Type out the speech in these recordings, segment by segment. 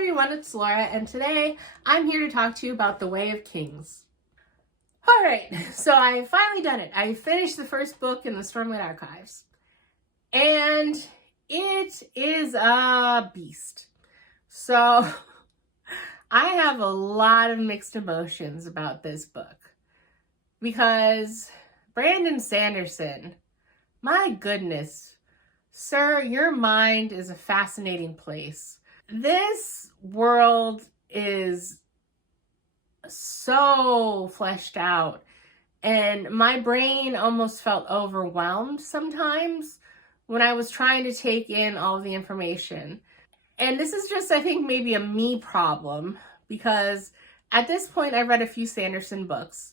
everyone, it's Laura, and today I'm here to talk to you about The Way of Kings. Alright, so I've finally done it. I finished the first book in the Stormlight Archives, and it is a beast. So I have a lot of mixed emotions about this book, because Brandon Sanderson, my goodness, sir, your mind is a fascinating place. This world is so fleshed out, and my brain almost felt overwhelmed sometimes when I was trying to take in all the information. And this is just, I think, maybe a me problem, because at this point I've read a few Sanderson books,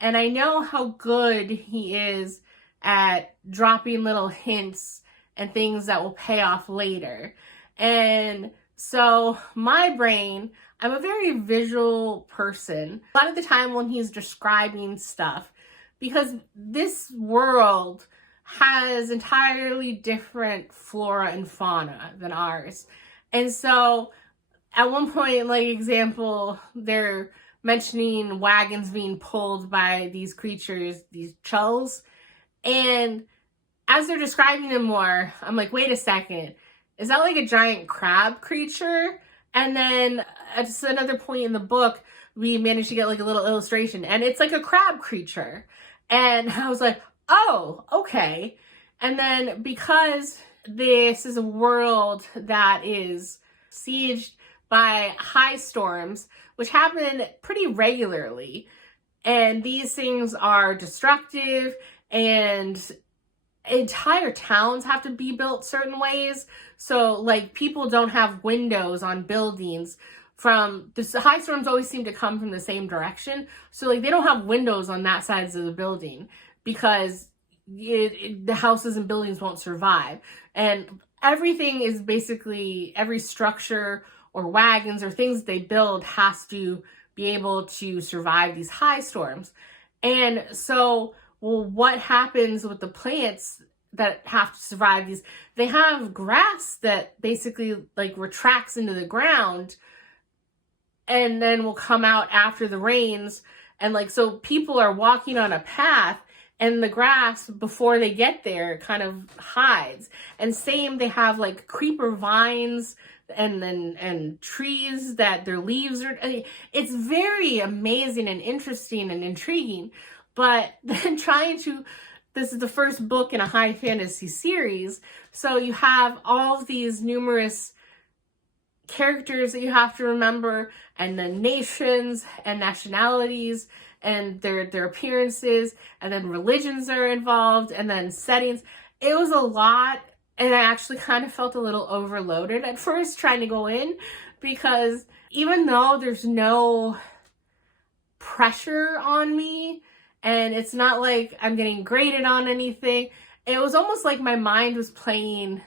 and I know how good he is at dropping little hints and things that will pay off later. And so my brain, I'm a very visual person. A lot of the time when he's describing stuff, because this world has entirely different flora and fauna than ours. And so at one point, like example, they're mentioning wagons being pulled by these creatures, these chulls. And as they're describing them more, I'm like, wait a second. Is that like a giant crab creature? And then at just another point in the book, we managed to get like a little illustration, and it's like a crab creature. And I was like, oh, okay. And then because this is a world that is sieged by high storms, which happen pretty regularly, and these things are destructive, and entire towns have to be built certain ways. So like people don't have windows on buildings. From the high storms always seem to come from the same direction. So like they don't have windows on that side of the building, because the houses and buildings won't survive. And everything is basically, every structure or wagons or things they build has to be able to survive these high storms. And so, well, what happens with the plants that have to survive these? They have grass that basically like retracts into the ground and then will come out after the rains. And like, so people are walking on a path, and the grass before they get there kind of hides. And same, they have like creeper vines and trees that their leaves are, it's very amazing and interesting and intriguing. But then this is the first book in a high fantasy series, so you have all of these numerous characters that you have to remember, and then nations and nationalities and their appearances, and then religions are involved, and then settings. It was a lot, and I actually kind of felt a little overloaded at first trying to go in, because even though there's no pressure on me, and it's not like I'm getting graded on anything, it was almost like my mind was playing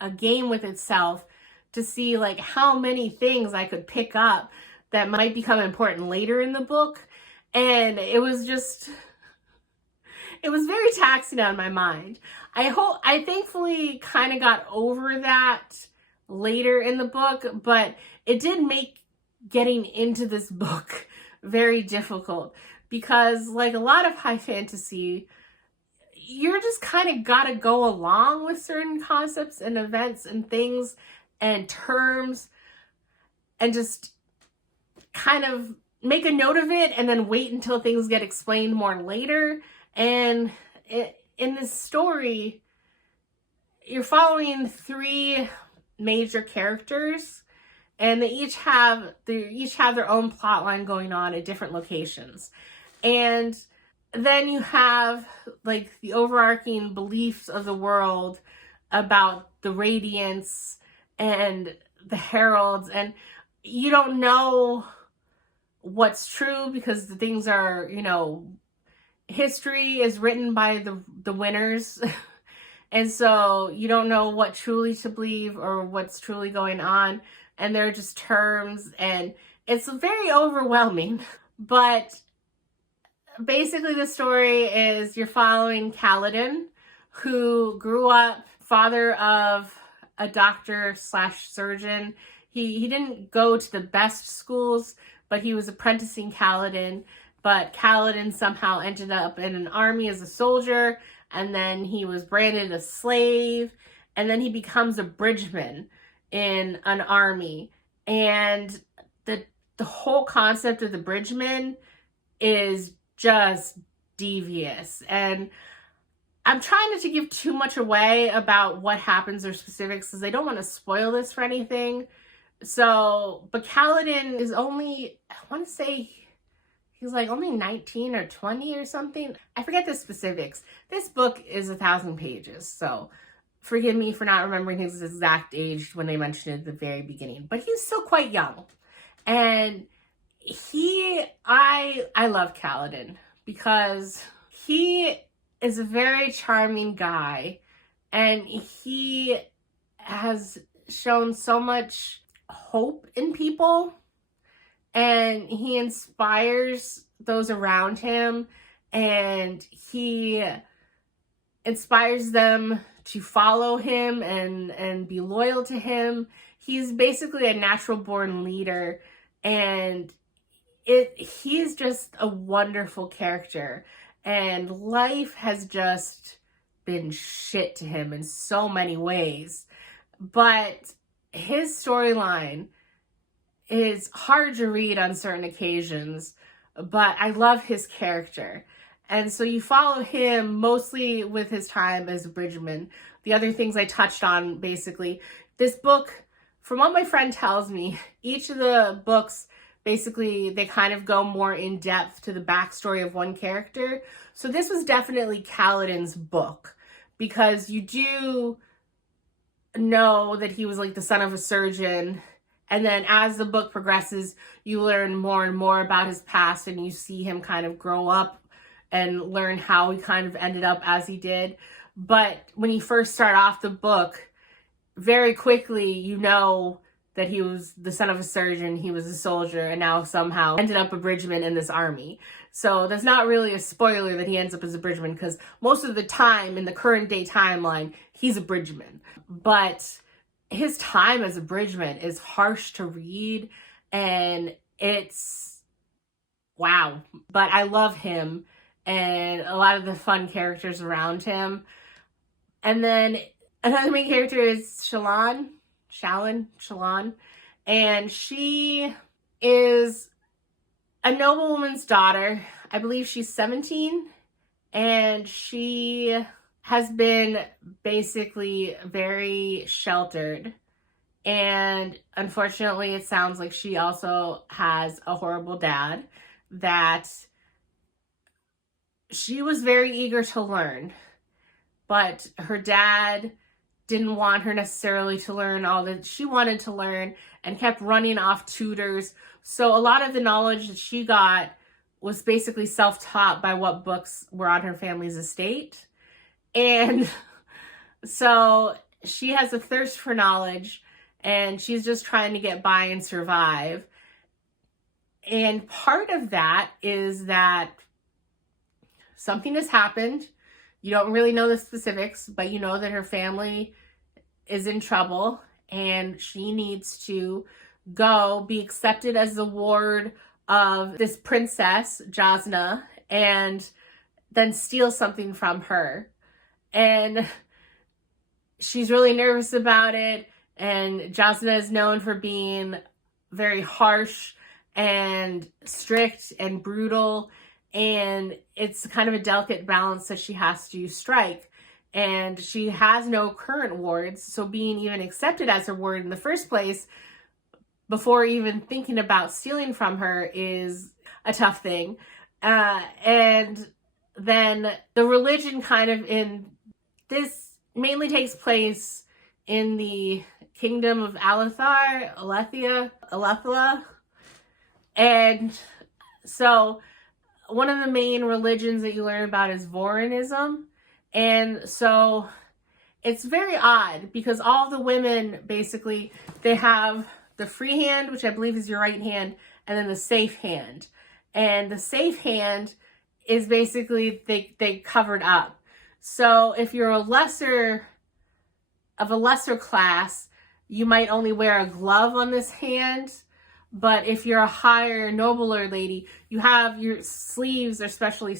a game with itself to see like how many things I could pick up that might become important later in the book. And it was very taxing on my mind. I thankfully kind of got over that later in the book, but it did make getting into this book very difficult, because like a lot of high fantasy, you're just kind of gotta go along with certain concepts and events and things and terms, and just kind of make a note of it and then wait until things get explained more later. And in this story, you're following three major characters, and they each have their own plot line going on at different locations. And then you have like the overarching beliefs of the world about the Radiance and the Heralds, and you don't know what's true, because the things are, history is written by the winners. And so you don't know what truly to believe or what's truly going on, and they're just terms, and it's very overwhelming. But basically the story is you're following Kaladin, who grew up father of a doctor slash surgeon. he didn't go to the best schools, but he was apprenticing Kaladin. But Kaladin somehow ended up in an army as a soldier, and then he was branded a slave, and then he becomes a bridgeman in an army. And the whole concept of the bridgeman is just devious. And I'm trying not to give too much away about what happens or specifics because I don't want to spoil this for anything. So, but Kaladin is only, I want to say he's like only 19 or 20 or something. I forget the specifics. This book is 1,000 pages, so forgive me for not remembering his exact age when they mentioned it at the very beginning. But he's still quite young. And I love Kaladin because he is a very charming guy, and he has shown so much hope in people, and he inspires those around him, and he inspires them to follow him and be loyal to him. He's basically a natural born leader, and he's just a wonderful character, and life has just been shit to him in so many ways. But his storyline is hard to read on certain occasions, but I love his character. And so you follow him mostly with his time as a bridgeman. The other things I touched on, basically. This book, from what my friend tells me, each of the books, basically, they kind of go more in depth to the backstory of one character. So this was definitely Kaladin's book, because you do know that he was like the son of a surgeon. And then as the book progresses, you learn more and more about his past, and you see him kind of grow up and learn how he kind of ended up as he did. But when you first start off the book, very quickly you know that he was the son of a surgeon, he was a soldier, and now somehow ended up a bridgeman in this army. So that's not really a spoiler that he ends up as a bridgeman, because most of the time in the current day timeline, he's a bridgeman. But his time as a bridgeman is harsh to read, and it's wow. But I love him and a lot of the fun characters around him. And then another main character is Shallan, and she is a noblewoman's daughter. I believe she's 17, and she has been basically very sheltered. And unfortunately, it sounds like she also has a horrible dad, that she was very eager to learn, but her dad didn't want her necessarily to learn all that she wanted to learn, and kept running off tutors. So a lot of the knowledge that she got was basically self-taught by what books were on her family's estate. And so she has a thirst for knowledge, and she's just trying to get by and survive. And part of that is that something has happened. You don't really know the specifics, but you know that her family is in trouble, and she needs to go be accepted as the ward of this princess, Jasna, and then steal something from her. And she's really nervous about it, and Jasna is known for being very harsh and strict and brutal, and it's kind of a delicate balance that she has to strike. And she has no current wards, so being even accepted as her ward in the first place, before even thinking about stealing from her, is a tough thing. And then the religion kind of in this mainly takes place in the kingdom of Alethia. And so one of the main religions that you learn about is Vorinism. And so it's very odd, because all the women, basically, they have the free hand, which I believe is your right hand, and then the safe hand. And the safe hand is basically, they covered up. So if you're of a lesser class, you might only wear a glove on this hand. But if you're a higher, nobler lady, you have your sleeves are specially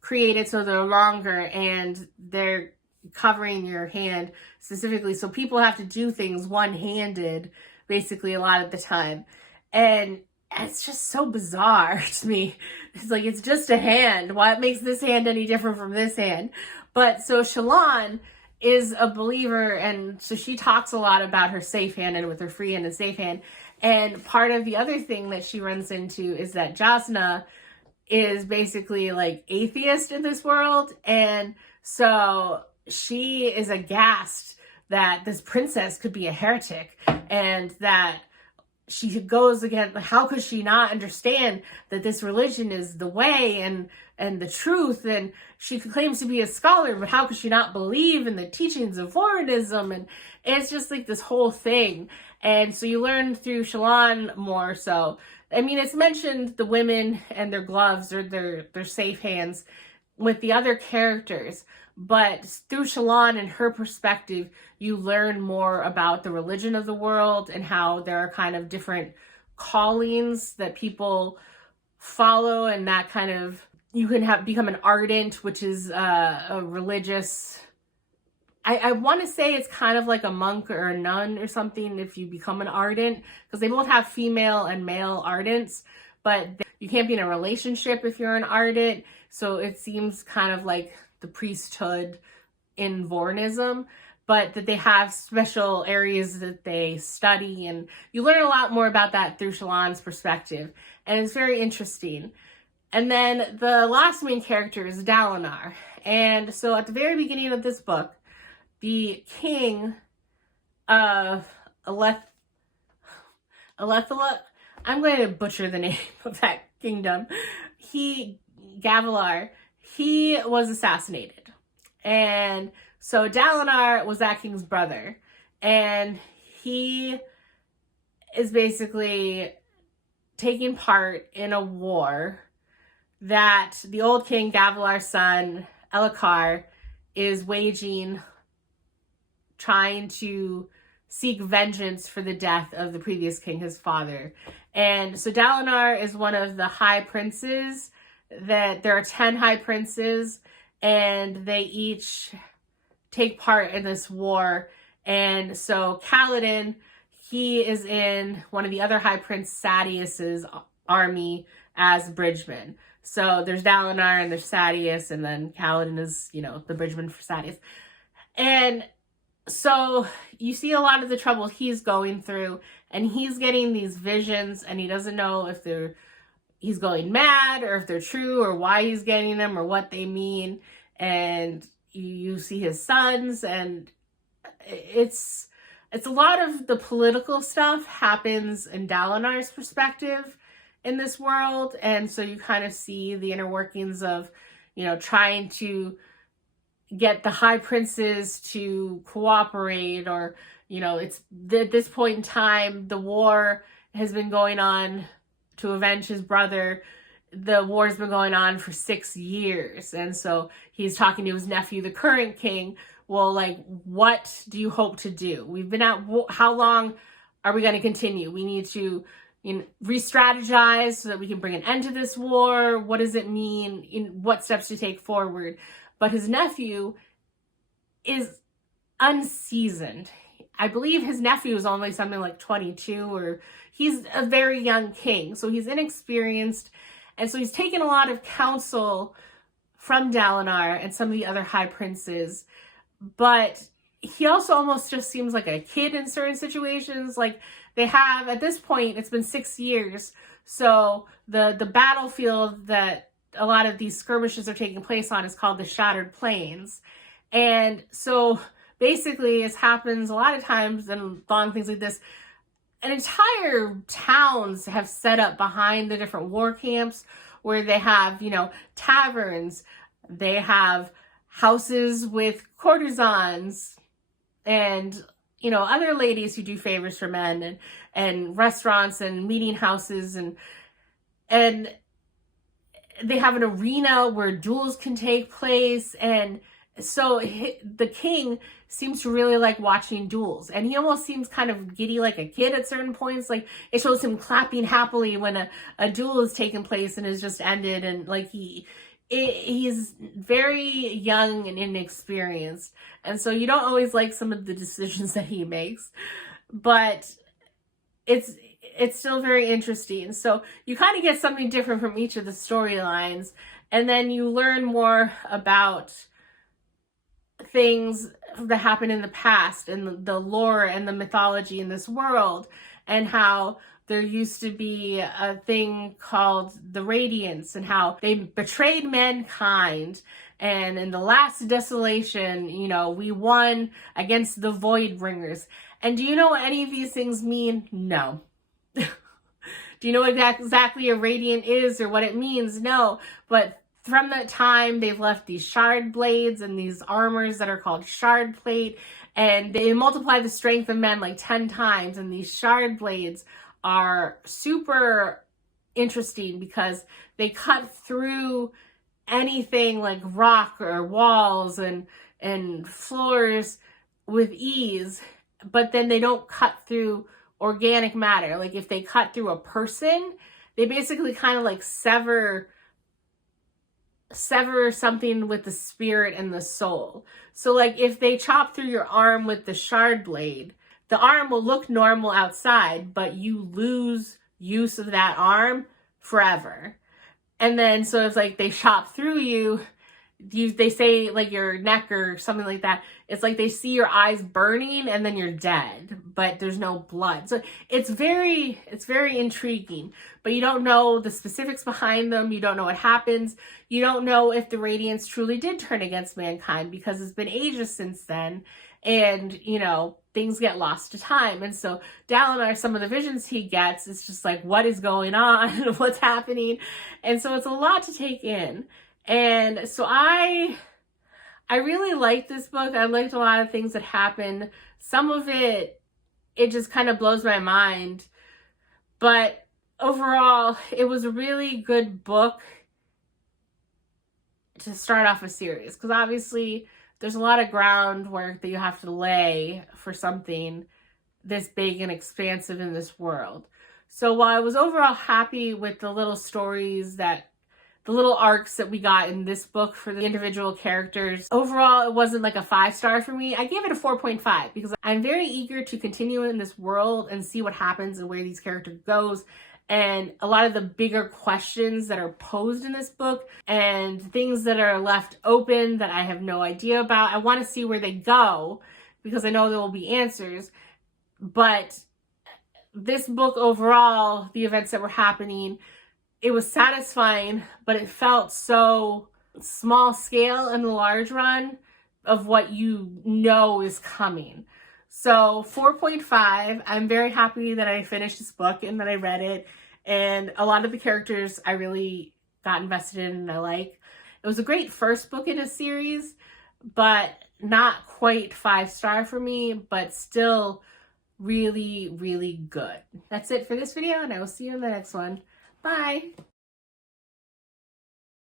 created so they're longer and they're covering your hand specifically. So people have to do things one-handed basically a lot of the time. And it's just so bizarre to me. It's like, it's just a hand. What makes this hand any different from this hand? But so Shallan is a believer, and so she talks a lot about her safe hand and with her free hand and safe hand. And part of the other thing that she runs into is that Jasnah is basically like atheist in this world. And so she is aghast that this princess could be a heretic, and that she goes again, how could she not understand that this religion is the way and the truth? And she claims to be a scholar, but how could she not believe in the teachings of Voranism? And it's just like this whole thing. And so you learn through Shallan more. So, I mean, it's mentioned the women and their gloves or their safe hands with the other characters, but through Shallan and her perspective, you learn more about the religion of the world and how there are kind of different callings that people follow, and that kind of, you can become an ardent, which is a religious, I want to say it's kind of like a monk or a nun or something if you become an ardent, because they both have female and male ardents, but you can't be in a relationship if you're an ardent. So it seems kind of like the priesthood in Voranism, but that they have special areas that they study, and you learn a lot more about that through Shallan's perspective, and it's very interesting. And then the last main character is Dalinar. And so at the very beginning of this book, the king of Alethala, I'm going to butcher the name of that kingdom, Gavilar, he was assassinated. And so Dalinar was that king's brother. And he is basically taking part in a war that the old king Gavilar's son, Elhokar, is waging, trying to seek vengeance for the death of the previous king, his father. And so Dalinar is one of the high princes, that there are 10 high princes, and they each take part in this war. And so Kaladin, he is in one of the other high prince Sadeas's army as bridgeman. So there's Dalinar and there's Sadeas, and then Kaladin is, the bridgeman for Sadeas. And so you see a lot of the trouble he's going through, and he's getting these visions, and he doesn't know if he's going mad or if they're true or why he's getting them or what they mean. And you see his sons, and it's a lot of the political stuff happens in Dalinar's perspective in this world. And so you kind of see the inner workings of, trying to get the high princes to cooperate, or, it's at this point in time, the war has been going on to avenge his brother. The war's been going on for 6 years. And so he's talking to his nephew, the current king. Well, like, what do you hope to do? We've been at how long are we going to continue? We need to re-strategize so that we can bring an end to this war. What does it mean? What steps to take forward? But his nephew is unseasoned. I believe his nephew is only something like 22, or he's a very young king. So he's inexperienced. And so he's taken a lot of counsel from Dalinar and some of the other high princes. But he also almost just seems like a kid in certain situations. Like, they have, at this point, it's been 6 years. So the battlefield that a lot of these skirmishes are taking place on is called the Shattered Plains. And so basically, it happens a lot of times in long things like this, and entire towns have set up behind the different war camps where they have, taverns, they have houses with courtesans and, other ladies who do favors for men, and restaurants and meeting houses, and they have an arena where duels can take place. And So the king seems to really like watching duels, and he almost seems kind of giddy like a kid at certain points. Like it shows him clapping happily when a duel is taking place and has just ended, and like he's very young and inexperienced, and so you don't always like some of the decisions that he makes, but it's still very interesting. So you kind of get something different from each of the storylines, and then you learn more about things that happened in the past and the lore and the mythology in this world, and how there used to be a thing called the Radiance and how they betrayed mankind. And in the last desolation, you know, we won against the Void Bringers. And do you know what any of these things mean? No. Do you know what exactly a radiant is or what it means? No. But from that time, they've left these shard blades and these armors that are called shard plate, and they multiply the strength of men like 10 times. And these shard blades are super interesting because they cut through anything like rock or walls and floors with ease, but then they don't cut through organic matter. Like if they cut through a person, they basically kind of like sever something with the spirit and the soul. So like if they chop through your arm with the shard blade, the arm will look normal outside, but you lose use of that arm forever. And then so it's like they chop through you, they say like your neck or something like that. It's like they see your eyes burning and then you're dead, but there's no blood. So it's very intriguing, but you don't know the specifics behind them. You don't know what happens. You don't know if the Radiance truly did turn against mankind, because it's been ages since then. And, you know, things get lost to time. And so Dalinar, some of the visions he gets, it's just like, what is going on? What's happening? And so it's a lot to take in. And so I really liked this book. I liked a lot of things that happened. Some of it just kind of blows my mind. But overall, it was a really good book to start off a series. Because obviously, there's a lot of groundwork that you have to lay for something this big and expansive in this world. So while I was overall happy with the little stories the little arcs that we got in this book for the individual characters, overall, it wasn't like a 5-star for me. I gave it a 4.5 because I'm very eager to continue in this world and see what happens and where these characters goes. And a lot of the bigger questions that are posed in this book and things that are left open that I have no idea about. I want to see where they go because I know there will be answers. But this book overall, the events that were happening, it was satisfying, but it felt so small scale in the large run of what you know is coming. So 4.5, I'm very happy that I finished this book and that I read it. And a lot of the characters I really got invested in and I like. It was a great first book in a series, but not quite 5-star for me, but still really, really good. That's it for this video, and I will see you in the next one. Bye!